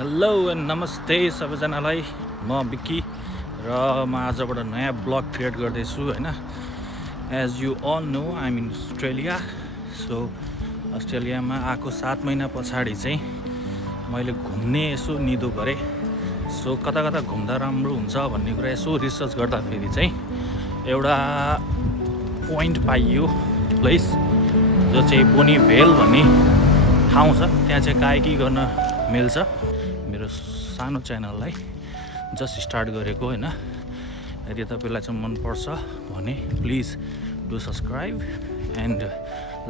Hello and नमस्ते सबैजनालाई म बिक्की र म आजबाट नयाँ ब्लग क्रिएट गर्दैछु हैन। As you all know I am in Australia. So अस्ट्रेलियामा आएको 7 महिना पछाडि चाहिँ मैले घुम्ने यसो निदो गरेँ। सो कता कता घुम्दा राम्रो हुन्छ भन्ने कुरा यसो रिसर्च गर्दाखेरि चाहिँ एउटा पोइन्ट पाइयो प्लेस जो चाहिँ बोनीभेल भन्ने ठाउँ छ। त्यहाँ चाहिँ कायाकिङ गर्न मिल्छ। मेरो सानो च्यानललाई जस्ट स्टार्ट गरेको हैन। यदि तपाईलाई चाहिँ मन पर्छ भने please do subscribe and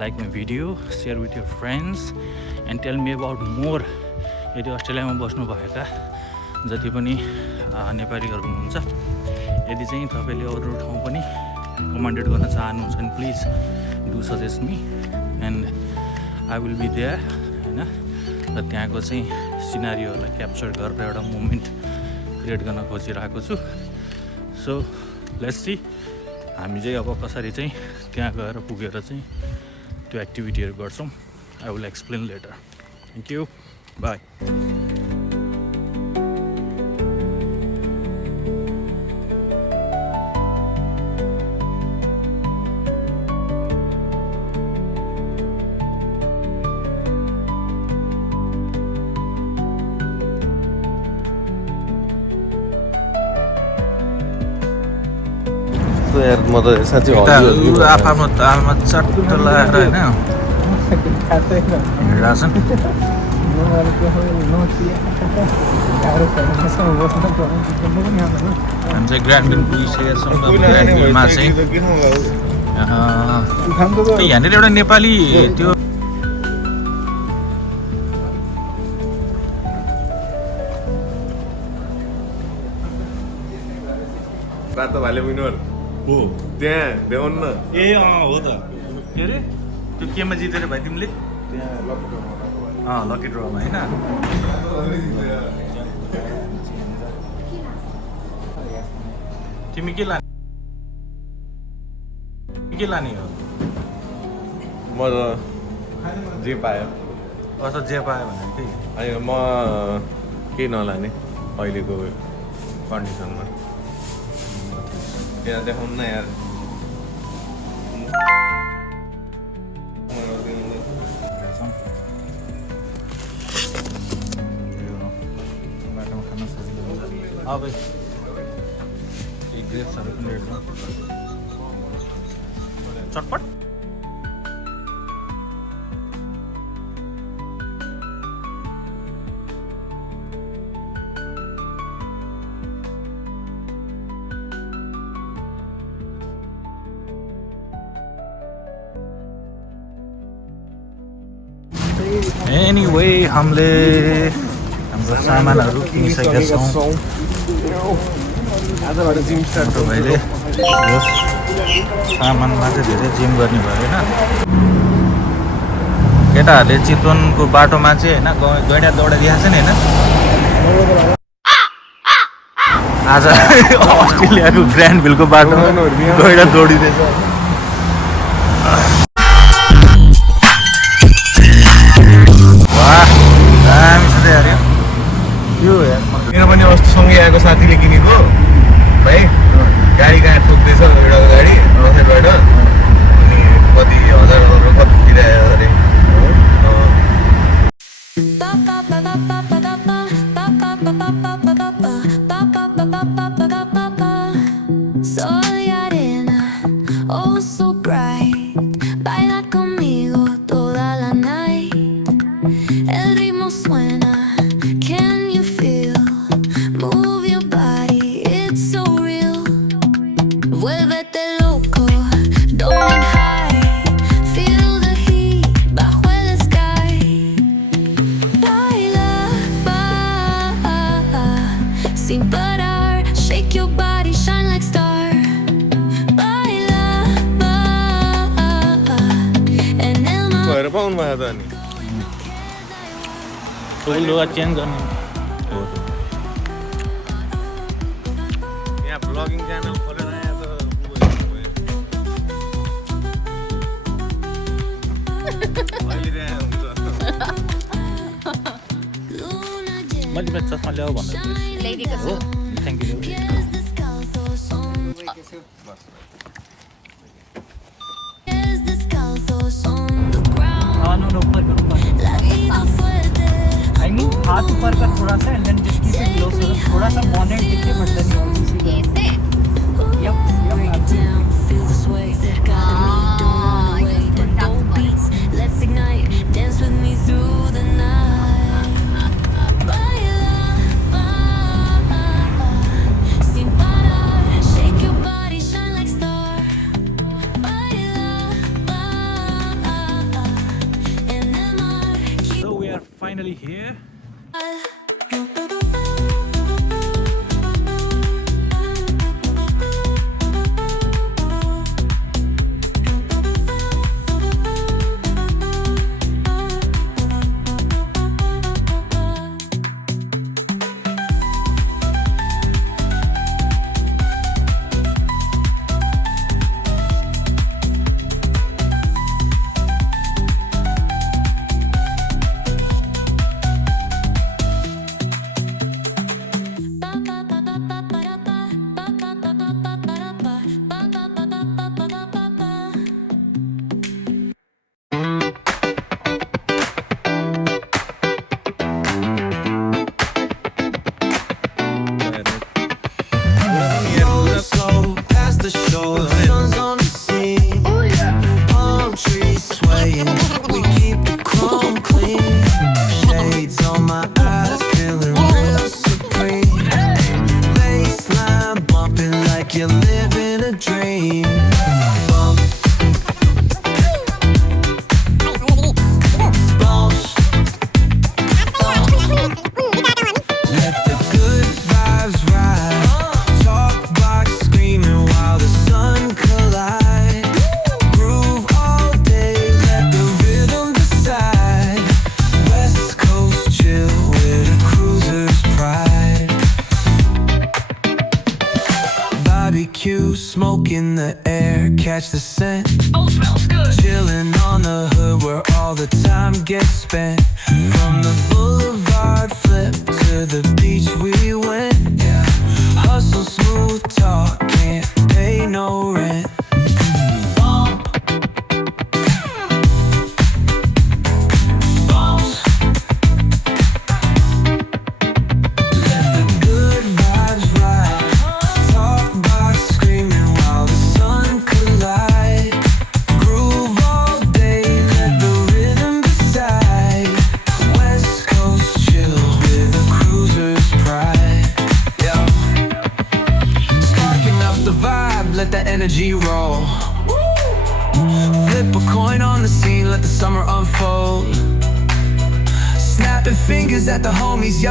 like my video, share with your friends and tell me about more. यदि अस्ट्रेलियामा बस्नुभएका जति पनि नेपालीहरू हुनुहुन्छ, यदि चाहिँ तपाईँले अरू ठाउँ पनि कमेन्टेड गर्न चाहनुहुन्छ भने please do suggest me and I will be there हैन। र त्यहाँको चाहिँ सिनारीहरूलाई क्याप्चर गरेर एउटा मोमेन्ट क्रिएट गर्न खोजिरहेको छु। सो लेट्स सी हामी चाहिँ अब कसरी चाहिँ त्यहाँ गएर पुगेर चाहिँ त्यो एक्टिभिटीहरू गर्छौँ। I will explain letter. Thank you, by. यार म त साँच्चै आफामा तालमा चट्ट लगाएर होइन हिँडिरहेछन्। हामी चाहिँ ग्रान्ड बिल पुगिसकेका छौँ। ग्रान्ड बिलमा चाहिँ यहाँनिर एउटा नेपाली त्यो रातो भाले विनर हो त्यहाँ देउन न। ए हो त। के अरे त्यो केमा जितेर भाइ तिमीले? लकी ड्रमा होइन। तिमी के लाने हो? म त जे पायो जे पायो भने कि होइन म केही नलाने अहिलेको कन्डिसनमा। त्यहाँ देखाउनु न यार। बाटोमा खान सजिलो हुन्छ। अब ग्रेप्सहरू पनि रेड चटपट। एनीवे हामीले हाम्रो सामानहरू किनिसकेका छौँ। आजबाट जिम स्टार्ट भाइले यस सामानमा चाहिँ धेरै जिम गर्ने भयो होइन। केटाहरूले चितवनको बाटोमा चाहिँ होइन गैँडा दौडाइदिएको छ नि होइन। आज अस्ट्रेलियाको ग्रान्ड बिलको बाटोमा गैँडा दौडिँदैछ। मेरो पनि अस्ति सँगै आएको साथीले किनेको भाइ गाडी कहाँ ठोक्दैछ एउटा गाडी नसेटबाट अनि कति हजार कति तिरायो अरे। पाउनु भयो त अनि लुगा चेन्ज गर्ने हो। यहाँ ब्लगिङ च्यानल खोलेर यहाँ त अहिले मैले मेरो चस्मा ल्याऊ भन्दै थिएँ ल्याइदिएको हो छु थ्याङ्क यू No, ऊपर I mean हाथ ऊपर कर थोड़ा सा and then just keep it low so थोड़ा सा bonnet दिखे but then you also see the ऐसे yep absolutely. Let's ignite, dance with me through the night. Sin parar, shake your body, shine like star. And then So we are finally here. You're living a dream. Bounce. Let the good vibes ride. Talk box screaming while the sun collide. Groove all day, let the rhythm decide. West Coast chill with a cruiser's pride. BBQ, smoke in the air, catch the scent. Oh, smells good. Chilling on the hood where all the time gets spent. From the boulevard flip to the beach we went. Yeah. Hustle, smooth talk, can't pay no rent. Bump. Bounce. Let the good vibes ride. Talk box screaming while the sun collide. Groove all day, let the rhythm decide. West Coast chill with a cruiser's pride. Yeah. Sparking up the vibe, let the energy roll. Flip a coin on the scene, let the summer unfold. Snapping fingers at the homies.